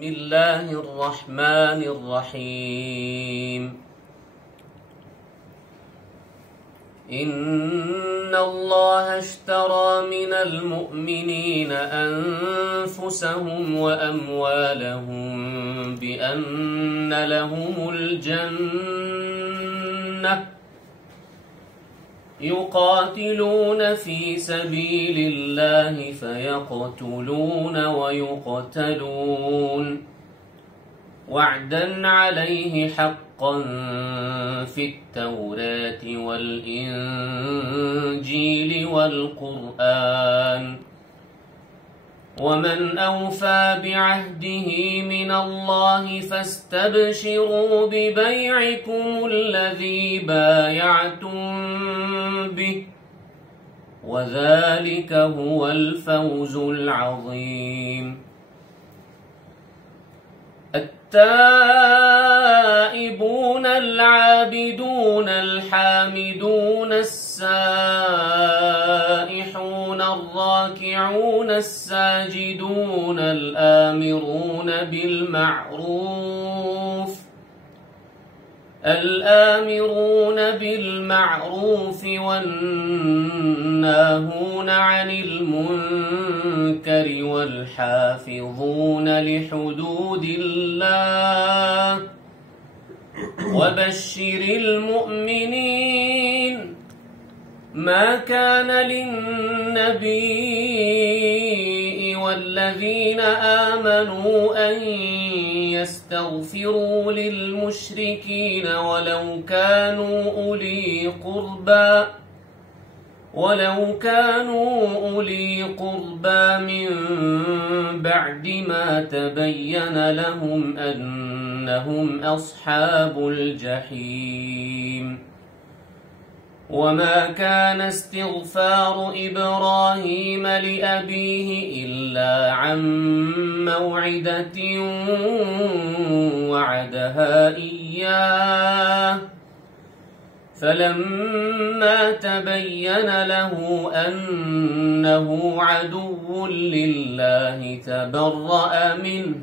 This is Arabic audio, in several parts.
بسم الله الرحمن الرحيم إن الله اشترى من المؤمنين أنفسهم وأموالهم بأن لهم الجنة يقاتلون في سبيل الله فيقتلون ويقتلون وعدا عليه حقا في التوراة والإنجيل والقرآن ومن أوفى بعهده من الله فاستبشروا ببيعكم الذي بايعتم به وذلك هو الفوز العظيم. التائبون العابدون الحامدون السائحون الراكعون الساجدون الآمرون بالمعروف والناهون عن المنكر والحافظون لحدود الله وبشر المؤمنين. ما كان للنبي والذين آمنوا أن يستغفروا للمشركين ولو كانوا أولي قربى من بعد ما تبين لهم أنهم أصحاب الجحيم. وما كان استغفار إبراهيم لأبيه إلا عن موعدة وعدها إياه فلما تبين له أنه عدو لله تبرأ منه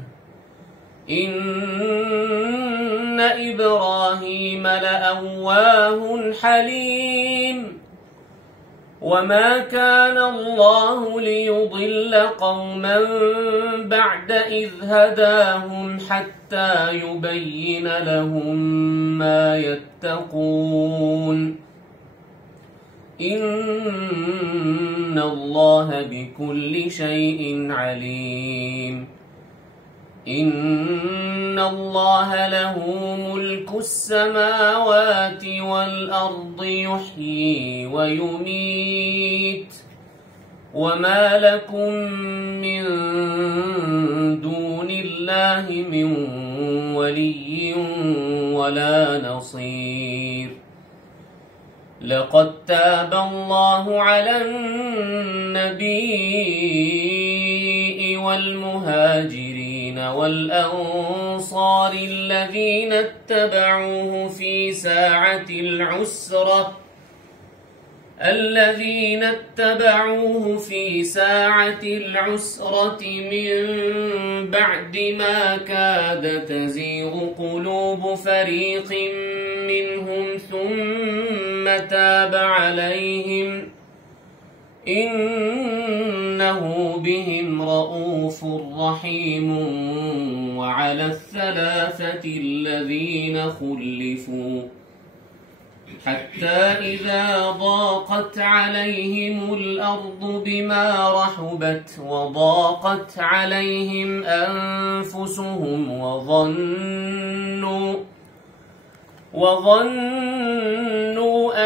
إن إبراهيم لأواه حليم. وما كان الله ليضل قوما بعد إذ هداهم حتى يبين لهم ما يتقون إن الله بكل شيء عليم. إن الله له ملك السماوات والأرض يحيي ويميت وما لكم من دون الله من ولي ولا نصير. لقد تاب الله على النبي والمهاجرين والأنصار الذين اتبعوه في ساعة العسرة من بعد ما كاد تزيغ قلوب فريق منهم ثم تاب عليهم إنه بهم رءوف رحيم. وعلى الثلاثة الذين خلفوا حتى إذا ضاقت عليهم الأرض بما رحبت وضاقت عليهم أنفسهم وظنوا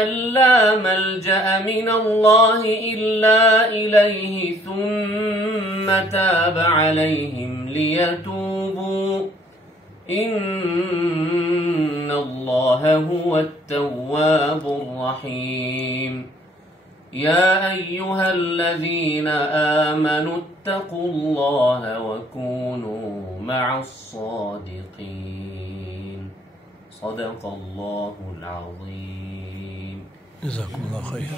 أن لا ملجأ من الله إلا إليه ثم تاب عليهم ليتوبوا إن الله هو التواب الرحيم. يا أيها الذين آمنوا اتقوا الله وكونوا مع الصادقين. صدق الله العظيم. جزاكم الله خير.